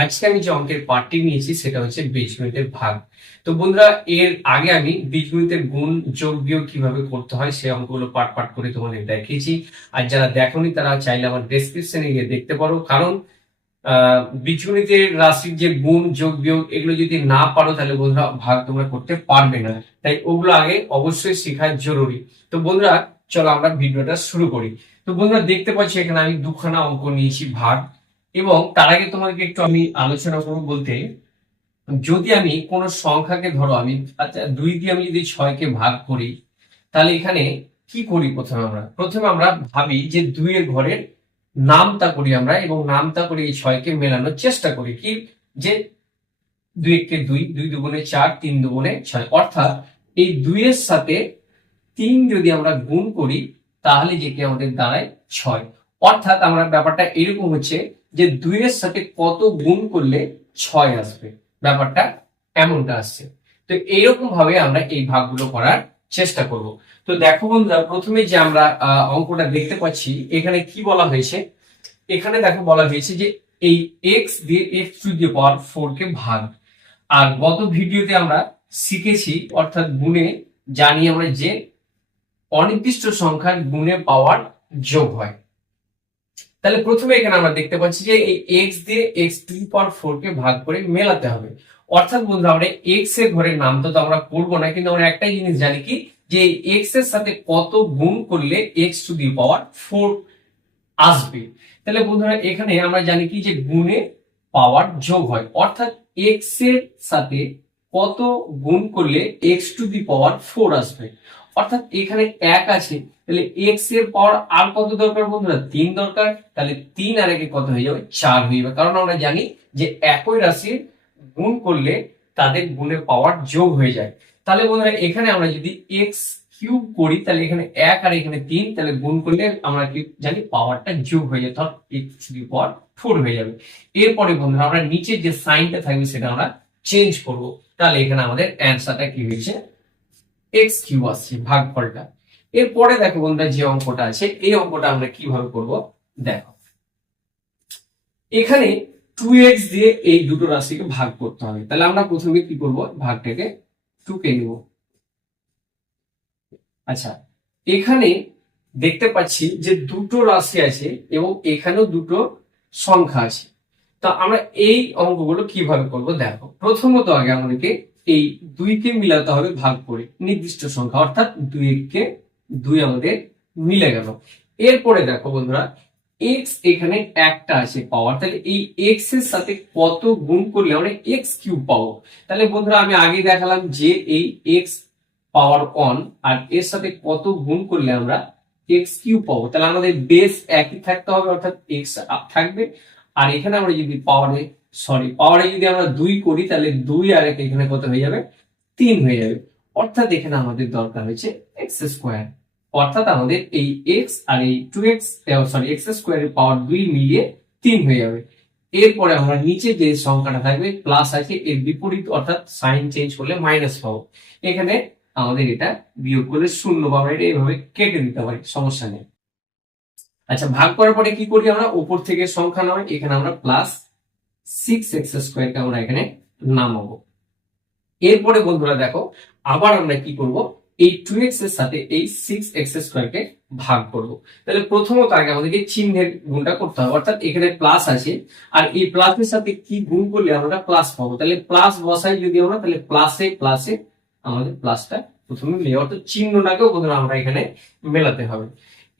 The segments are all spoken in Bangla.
আজকে আমি যে অঙ্কের পার্টটি নিয়েছি, সেটা হচ্ছে বীজগণিতের ভাগ। তো বন্ধুরা, এর আগে আমি বীজগণিতের গুণ, যোগ, বিয়োগ কীভাবে করতে হয়, সেই অঙ্কগুলো পার্ট পার্ট করে তোমাদের দেখিয়েছি। আর যারা দেখোনি, তারা চাইলে আমার ডেসক্রিপশনে গিয়ে দেখতে পারো। কারণ বীজগণিতের রাশির যে গুণ, যোগ, বিয়োগ, এগুলো যদি না পারো, তাহলে বন্ধুরা ভাগ তোমরা করতে পারবে না। তাই ওগুলো আগে অবশ্যই শেখা জরুরি। তো বন্ধুরা, চলো আমরা ভিডিওটা শুরু করি। তো বন্ধুরা, দেখতে পাচ্ছি এখানে আমি দুখানা অঙ্ক নিয়েছি, ভাগ। এবং তার আগে তোমাদেরকে একটু আমি আলোচনা করব বলতে, যদি আমি কোনো সংখ্যাকে ধরো, আমি আচ্ছা দুই দিয়ে আমি যদি ছয়কে ভাগ করি, তাহলে এখানে কি করি প্রথমে আমরা? প্রথমে আমরা ভাবি যে দুইয়ের ঘরের নামতা করি আমরা এবং নামতা করে এই ছয়কে মেলানোর চেষ্টা করি। কি? যে দুই এককে দুই দুই দুগুণে চার, তিন দুগুণে ছয়। অর্থাৎ এই দুইয়ের সাথে তিন যদি আমরা গুণ করি, তাহলে যেটি আমাদের দাঁড়ায় ছয়। অর্থাৎ আমরা ব্যাপারটা এরকম হচ্ছে যে দুইয়ের সাথে কত গুণ করলে ছয় আসবে? ব্যাপারটা এমনটা আসছে। তো এইরকম ভাবে আমরা এই ভাগগুলো করার চেষ্টা করব। তো দেখো বন্ধুরা, প্রথমে যে আমরা অঙ্কটা দেখতে পাচ্ছি, এখানে কি বলা হয়েছে? এখানে দেখো বলা হয়েছে যে এই এক্স দিয়ে এক্স টু দিয়ে পাওয়ার ফোর কে ভাগ। আর গত ভিডিওতে আমরা শিখেছি, অর্থাৎ গুণে জানি আমরা যে অনির্দিষ্ট সংখ্যার গুণে পাওয়ার যোগ হয়। তাহলে প্রথমে এখানে আমরা দেখতে পাচ্ছি যে এই এক্স দিয়ে এক্স টু পাওয়ার ফোর কে ভাগ করে মেলাতে হবে। অর্থাৎ বন্ধু আমরা এক্সের ঘরের নাম তো আমরা করব না, কিন্তু আমরা একটাই জিনিস জানি কি? যে এক্সের সাথে কত গুণ করলে x to the power four আসবে? তাহলে বন্ধুরা, এখানে আমরা জানি কি? যে গুণে পাওয়ার যোগ হয়। অর্থাৎ এক্সের সাথে কত গুণ করলে x to the power four আসবে? অর্থাৎ এখানে এক আছে, তাহলে এক্সের পাওয়ার আর কত দরকার বন্ধুরা? তিন দরকার, তাহলে তিন আর একে কত হয়ে যাবে? চার হয়ে যাবে। কারণ আমরা জানি যে একই রাশির গুণ করলে তাদের গুণের পাওয়ার যোগ হয়ে যায়। তাহলে বন্ধুরা, এখানে আমরা যদি এক্স কিউব করি, তাহলে এখানে এক আর এখানে তিন, তাহলে গুণ করলে আমরা কি জানি পাওয়ারটা যোগ হয়ে যাবে অর্থাৎ এক্স টু পাওয়ার ফোর হয়ে যাবে। এরপরে বন্ধুরা, আমরা নিচে যে সাইনটা থাকবে, সেটা আমরা চেঞ্জ করব। তাহলে এখানে আমাদের অ্যান্সারটা কি হয়েছে? এক্স কিউ আসছে ভাগফলটা এরপরে দেখো বন্ধুরা যে অঙ্কটা আছে, এই অঙ্কটা আমরা কীভাবে করব? দেখো। এখানে টু এক্স দিয়ে এই দুটো রাশিকে ভাগ করতে হবে। তাহলে আমরা প্রথমে কি করব? ভাগটাকে টু কে নিব। আচ্ছা এখানে দেখতে পাচ্ছি যে দুটো রাশি আছে এবং এখানেও দুটো সংখ্যা আছে। তা আমরা এই অঙ্কগুলো কীভাবে করব? দেখো, প্রথমত আগে আমাদেরকে এই দুইকে মিলাতে হবে ভাগ করে, নির্দিষ্ট সংখ্যা, অর্থাৎ দুই কে দুই আমাদের মিলে গেল। এরপরে দেখো বন্ধুরা এক্স এখানে একটা আছে পাওয়ার, তাহলে এই এক্সের সাথে কত গুণ করলে আমরা এক্স কিউব পাবো? তাহলে বন্ধুরা, আমি আগে দেখালাম যে এই এক্স পাওয়ার অন আর এর সাথে কত গুণ করলে আমরা এক্স কিউব পাবো? তাহলে আমাদের বেস একই থাকতে হবে, অর্থাৎ এক্স থাকবে। আর এখানে আমরা যদি পাওয়ারে সরি পাওয়ারে যদি আমরা দুই করি, তাহলে দুই আর এক এখানে কত হয়ে যাবে? তিন হয়ে যাবে। অর্থাৎ এখানে আমাদের দরকার হয়েছে এক্স স্কোয়ার অর্থাৎ আমাদের এই এক্স আর এই টু এক্স সরি এক্স স্কোয়ারের পাওয়ার দুই মিলিয়ে তিন হয়ে যাবে। এরপরে আমরা নিচে যে সংখ্যাটা থাকবে প্লাস আছে, এর বিপরীত, অর্থাৎ সাইন চেঞ্জ করলে মাইনাস পাবো। এখানে আমাদের এটা বিয়োগ করলে শূন্য পাবো। এটা এইভাবে কেটে দিতে পারি, সমস্যা নেই। আচ্ছা ভাগ করার পরে কি করি আমরা? উপর থেকে সংখ্যা নয়, এখানে আমরা প্লাস সিক্স এক্স স্কোয়ারকে আমরা এখানে নামাবো। এরপরে বন্ধুরা দেখো, আবার আমরা কি করব? এই টু এক্সের সাথে এই সিক্স এক্স স্কোয়ারকে ভাগ করব। তাহলে প্রথমত আগে আমাদেরকে চিহ্নের গুণটা করতে হবে, অর্থাৎ এখানে প্লাস আছে, আর এই প্লাসের সাথে কি গুণ করলে আমরা প্লাস পাবো? তাহলে প্লাস বসাই যদি আমরা, তাহলে প্লাসে প্লাসে আমাদের প্লাসটা প্রথমে মিলে অর্থাৎ চিহ্নটাকেও বন্ধুরা আমরা এখানে মেলাতে হবে।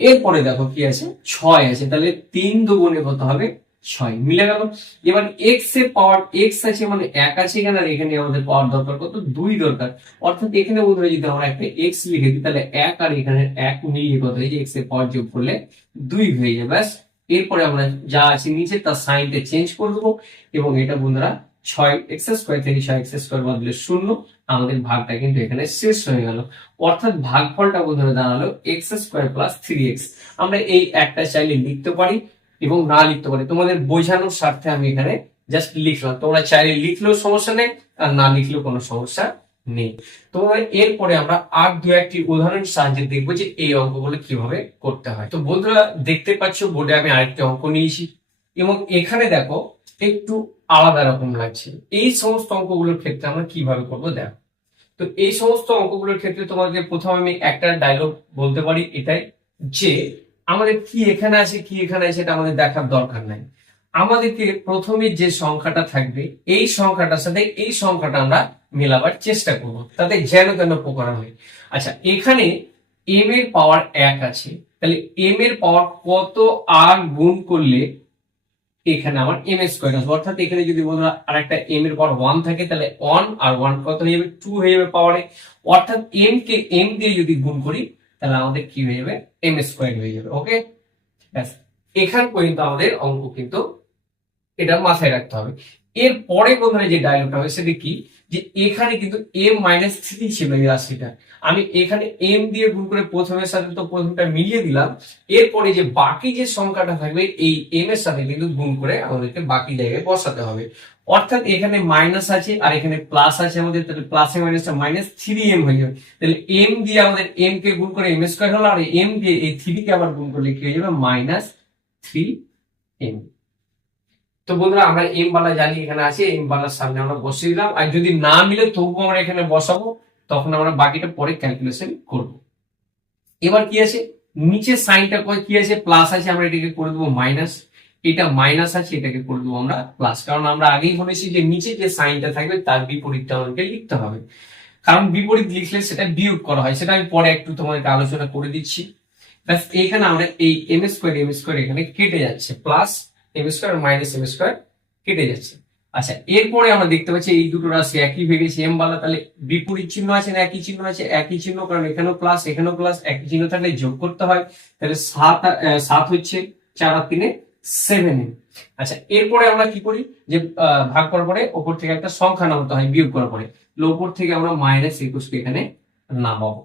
এরপরে দেখো কি আছে? ছয় আছে, তাহলে তিন দুগুণে কত হবে? ছয়। মিলে গেল। এবার এক্সের পাওয়ার এক্স আছে মানে এক আছে এখানে এখানে আমাদের পাওয়ার দরকার কত? দুই দরকার। অর্থাৎ এখানে বন্ধুরা যদি আমরা একটা এক্স লিখে দিই, তাহলে এক আর এখানে এক মিলিয়ে কত হয়ে এক্সের পাওয়ার যোগ করলে দুই হয়ে যায়। ব্যাস। এরপরে আমরা যা আছে নিচে, তার সাইনটা চেঞ্জ করে দেবো। এবং এটা বন্ধুরা ছয় এক্স স্কোয়ার থেকে ছয় এক্স স্কোয়ার বদলে শূন্য। আমাদের ভাগটা কিন্তু এখানে শেষ হয়ে গেল। অর্থাৎ ভাগফলটা বন্ধুরা দাঁড়াল x square plus three x আমরা এই একটা চাইলে লিখতে পারি। এবং না লিখতে পারি। তোমাদের বোঝানোর স্বার্থে আমি এখানে জাস্ট লিখলাম। তোমরা চাইলে লিখলেও সমস্যা নেই, আর না লিখলেও কোনো সমস্যা নেই। তোমরা এরপরে আমরা আর দু একটি উদাহরণের সাহায্যে দেখব যে এই অঙ্কগুলো কীভাবে করতে হয়। তো বন্ধুরা, দেখতে পাচ্ছ বোর্ডে আমি আরেকটি অঙ্ক নিয়েছি এবং এখানে দেখো, একটু আলাদা রকম লাগছে। এই সমস্ত অঙ্কগুলোর ক্ষেত্রে আমরা কীভাবে করব দেখো। তো এই সমস্ত অঙ্কগুলোর ক্ষেত্রে তোমাদের প্রথমে আমি একটা ডায়লগ বলতে পারি এটাই যে আমাদের কি এখানে আছে কি এখানে আছে এটা আমাদের দেখার দরকার নাই। আমাদেরকে প্রথমে যে সংখ্যাটা থাকবে, এই সংখ্যাটার সাথে এই সংখ্যাটা আমরা মেলাবার চেষ্টা করব, তাতে যেন তেন প্রকার হয়। আচ্ছা এখানে এম এর পাওয়ার এক আছে, তাহলে এম এর পাওয়ার কত আর গুণ করলে এখানে আমার এম এর স্কোয়ার আসবে? অর্থাৎ এখানে যদি বন্ধুরা আর একটা এম এর পাওয়ার ওয়ান থাকে, তাহলে ওয়ান আর ওয়ান কত হয়ে যাবে? টু হয়ে যাবে পাওয়ারে। অর্থাৎ এম কে এম দিয়ে যদি গুণ করি তাহলে আমাদের কি হয়ে যাবে? এম স্কোয়ার হয়ে যাবে ওকে ব্যাস, এখান পর্যন্ত আমাদের অঙ্ক কিন্তু এটা মাথায় রাখতে হবে। এর পরে বন্ধুরা যে ডায়লগটা হবে সেটা কি? যে এখানে কিন্তু এম মাইনাস থ্রি ছিল এই রাশিটা আমি এখানে এম দিয়ে গুণ করে প্রথমের সাথে তো প্রথমটা মিলিয়ে দিলাম। এরপরে যে বাকি যে সংখ্যাটা থাকবে, এই এম এর সাথে কিন্তু গুণ করে আমাদেরকে বাকি জায়গায় বসাতে হবে। অর্থাৎ এখানে মাইনাস আছে আর এখানে প্লাস আছে আমাদের, তাহলে প্লাসে মাইনাসটা মাইনাস থ্রি এম হয়ে যাবে। তাহলে এম দিয়ে আমাদের এম কে গুণ করে এম স্কোয়ার হলো, আর এম দিয়ে এই থ্রি কে আবার গুণ করলে কি হয়ে যাবে? মাইনাস থ্রি এম তো বন্ধুরা, আমরা এম বালা জানি এখানে আছে এম বালার সামনে আমরা বসিয়ে দিলাম। আর যদি না মিলে, তবুও আমরা এখানে বসাবো, তখন আমরা বাকিটা পরে ক্যালকুলেশন করব। এবার কি আছে? নিচে সাইনটা কি আছে? প্লাস আছে, আমরা এটাকে করে দেবো মাইনাস এটা মাইনাস আছে, এটাকে করে দেবো আমরা প্লাস কারণ আমরা আগেই বলেছি যে নিচে যে সাইনটা থাকবে, তার বিপরীতটা আমাদেরকে লিখতে হবে। কারণ বিপরীত লিখলে সেটা বিয়োগ করা হয়। সেটা আমি পরে একটু তোমাদেরকে আলোচনা করে দিচ্ছি। এইখানে আমরা এই এম স্কোয়ার এম স্কোয়ার এখানে কেটে যাচ্ছে। Plus m square minus m square কেটে যাচ্ছে। আচ্ছা এরপরে আমরা দেখতে পাচ্ছি এই দুটো রাশি একই গেছে এম বালা, তাহলে বিপরীত চিহ্ন আছে না একই চিহ্ন আছে? একই চিহ্ন, কারণ এখানেও প্লাস এখানেও প্লাস একই চিহ্ন থাকলে যোগ করতে হয়। তাহলে সাত সাত হচ্ছে চার আর তিনে সেভেন আচ্ছা এরপরে আমরা কি করি? যে ভাগ করার পরে ওপর থেকে একটা সংখ্যা নামাতে হয়, বিয়োগ করার পরে। ওপর থেকে আমরা মাইনাস একুশকে এখানে নামাবো।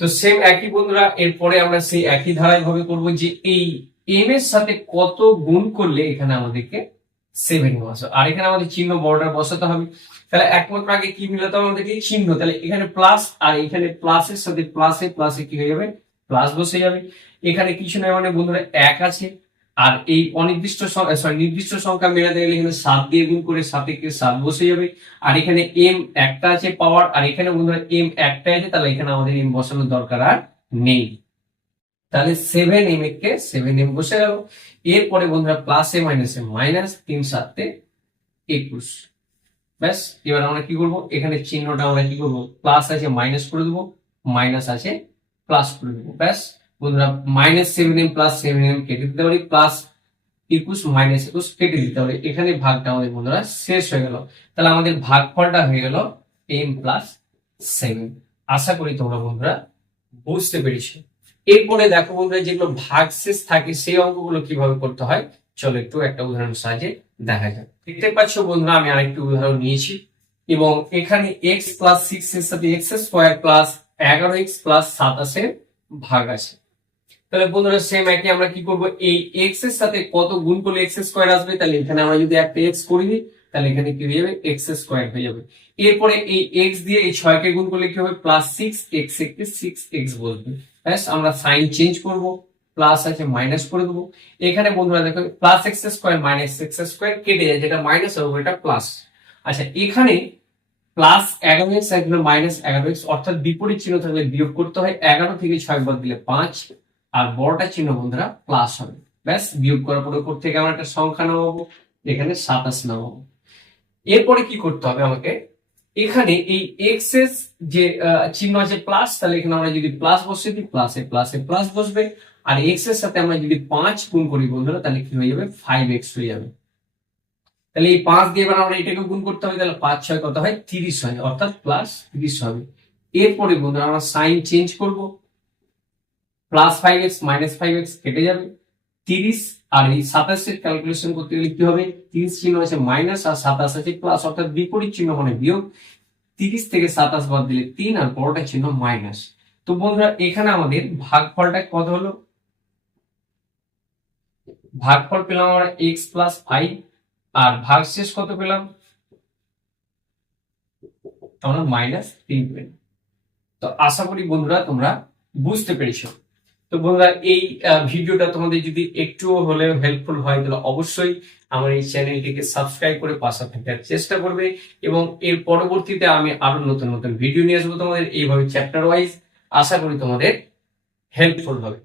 তো সেম একই বন্ধুরা, এরপরে আমরা সেই একই ধারায় ভাবে করব যে এই এম এর সাথে কত গুণ করলে এখানে আমাদেরকে সেভেন আসবে আর এখানে আমাদের চিহ্ন বর্ডার বসাতে হবে। তাহলে একমাত্র আগে কি মিলাতে হবে আমাদেরকে? চিহ্ন। তাহলে এখানে প্লাস আর এখানে প্লাসের সাথে প্লাসে প্লাসে কি হয়ে যাবে? প্লাস বসে যাবে। এখানে কিছু নয় মানে বন্ধুরা, এক আছে। আর এই অনির্দিষ্ট সরি নির্দিষ্ট সংখ্যা মেলাতে গেলে এখানে সাত দিয়ে গুণ করে সাথে কে সাত বসে যাবে। আর এখানে এম একটা আছে পাওয়ার আর এখানে বন্ধুরা এম একটা আছে, তাহলে এখানে আমাদের এম বসানোর দরকার আর নেই। তাহলে সেভেন এম কে সেভেন এম বসে গেল। এরপরে বন্ধুরা plus a minus a minus তিন সাতে একুশ। ব্যাস, এবার আমরা কি করব? এখানে চিহ্নটা আমরা কি করব? প্লাস আছে মাইনাস করে দেবো। মাইনাস আছে প্লাস করে দেবো। ব্যাস, বন্ধুরা minus seven m plus seven m কেটে দিতে পারি। প্লাস একুশ মাইনাস একুশ কেটে দিতে পারি। এখানে ভাগটা আমাদের বন্ধুরা শেষ হয়ে গেল। তাহলে আমাদের ভাগফলটা হয়ে গেল এম প্লাস সেভেন আশা করি তোমরা বন্ধুরা বুঝতে পেরেছ। এরপরে দেখো বন্ধুরা, যেগুলো ভাগশেষ থাকে, সেই অঙ্কগুলো কীভাবে করতে হয়? চলো একটু একটা উদাহরণ সাহায্যে দেখা যাক। দেখতে পাচ্ছ বন্ধুরা, আমি আরেকটি উদাহরণ নিয়েছি। এবং এখানে এক্স প্লাস সিক্স এর সাথে এক্স স্কোয়ার প্লাস এগারো এক্স প্লাস সাতাশের ভাগ আছে। তাহলে বন্ধুরা সেম একই, আমরা কি করব? এই এক্সের সাথে কত গুণ করলে এক্স স্কোয়ার আসবে? তাহলে এখানে আমরা যদি একটা এক্স করি দিই তাহলে এখানে কি হয়ে যাবে? এক্স স্কোয়ার হয়ে যাবে। এরপরে এই এক্স দিয়ে এই ছয়কে গুণ করলে কি হবে? প্লাস সিক্স এক্স একে সিক্স এক্স বলবে। ব্যাস, আমরা সাইন চেঞ্জ করব প্লাস আছে মাইনাস করে দেবো। এখানে বন্ধুরা দেখো plus x square minus x square কেটে যায়, যেটা মাইনাস হবে এটা প্লাস আচ্ছা এখানে প্লাস এগারো এক্স এখানে মাইনাস এগারো এক্স অর্থাৎ বিপরীত চিহ্ন থাকলে বিয়োগ করতে হয় এগারো থেকে ছয় বাদ দিলে পাঁচ, আর বড়টা চিহ্ন বন্ধুরা প্লাস হবে। ব্যাস, বিয়োগ করার পরে উপর থেকে আমরা একটা সংখ্যা নামাবো এখানে সাতাশ নামাবো। এরপরে কি করতে হবে আমাকে? এখানে এই এক্স এস যে চিহ্ন আছে প্লাস তাহলে এখানে আমরা যদি প্লাস বসিয়ে দিই প্লাসে প্লাসে প্লাস বসবে। আর এক্সের সাথে আমরা যদি পাঁচ গুণ করি বন্ধুরা, তাহলে কি হয়ে যাবে? ফাইভ এক্স হয়ে যাবে। তাহলে এই পাঁচ দিয়ে এবার আমরা এটাকে গুণ করতে হবে, তাহলে পাঁচ ছয় কত হয়? তিরিশ হয়, অর্থাৎ প্লাস তিরিশ হবে। এরপরে বন্ধুরা আমরা সাইন চেঞ্জ করব। Plus five x minus five x কেটে যাবে। তিরিশ আর এই সাতাশের ক্যালকুলেশন করতে গেলে কি হবে? তিরিশ চিহ্ন আছে মাইনাস আর সাতাশ আছে প্লাস অর্থাৎ বিপরীত চিহ্ন মানে বিয়োগ। তিরিশ থেকে সাতাশ বাদ দিলে তিন আর বড়টা চিহ্ন মাইনাস তো বন্ধুরা, এখানে আমাদের ভাগফলটা কত হলো? ভাগফল পেলাম আমরা এক্স প্লাস ফাইভ আর ভাগশেষ কত পেলাম? আমরা মাইনাস তিন পেলাম। তো আশা করি বন্ধুরা তোমরা বুঝতে পেরেছ। তো বন্ধুরা, এই ভিডিওটা তোমাদের যদি একটুও হলেও হেল্পফুল হয়, তাহলে অবশ্যই আমার এই চ্যানেলটিকে সাবস্ক্রাইব করে পাশে থাকার চেষ্টা করবে এবং এর পরবর্তীতে আমি আরও নতুন নতুন ভিডিও নিয়ে আসব তোমাদের এইভাবে চ্যাপ্টার ওয়াইজ আশা করি তোমাদের হেল্পফুল হবে।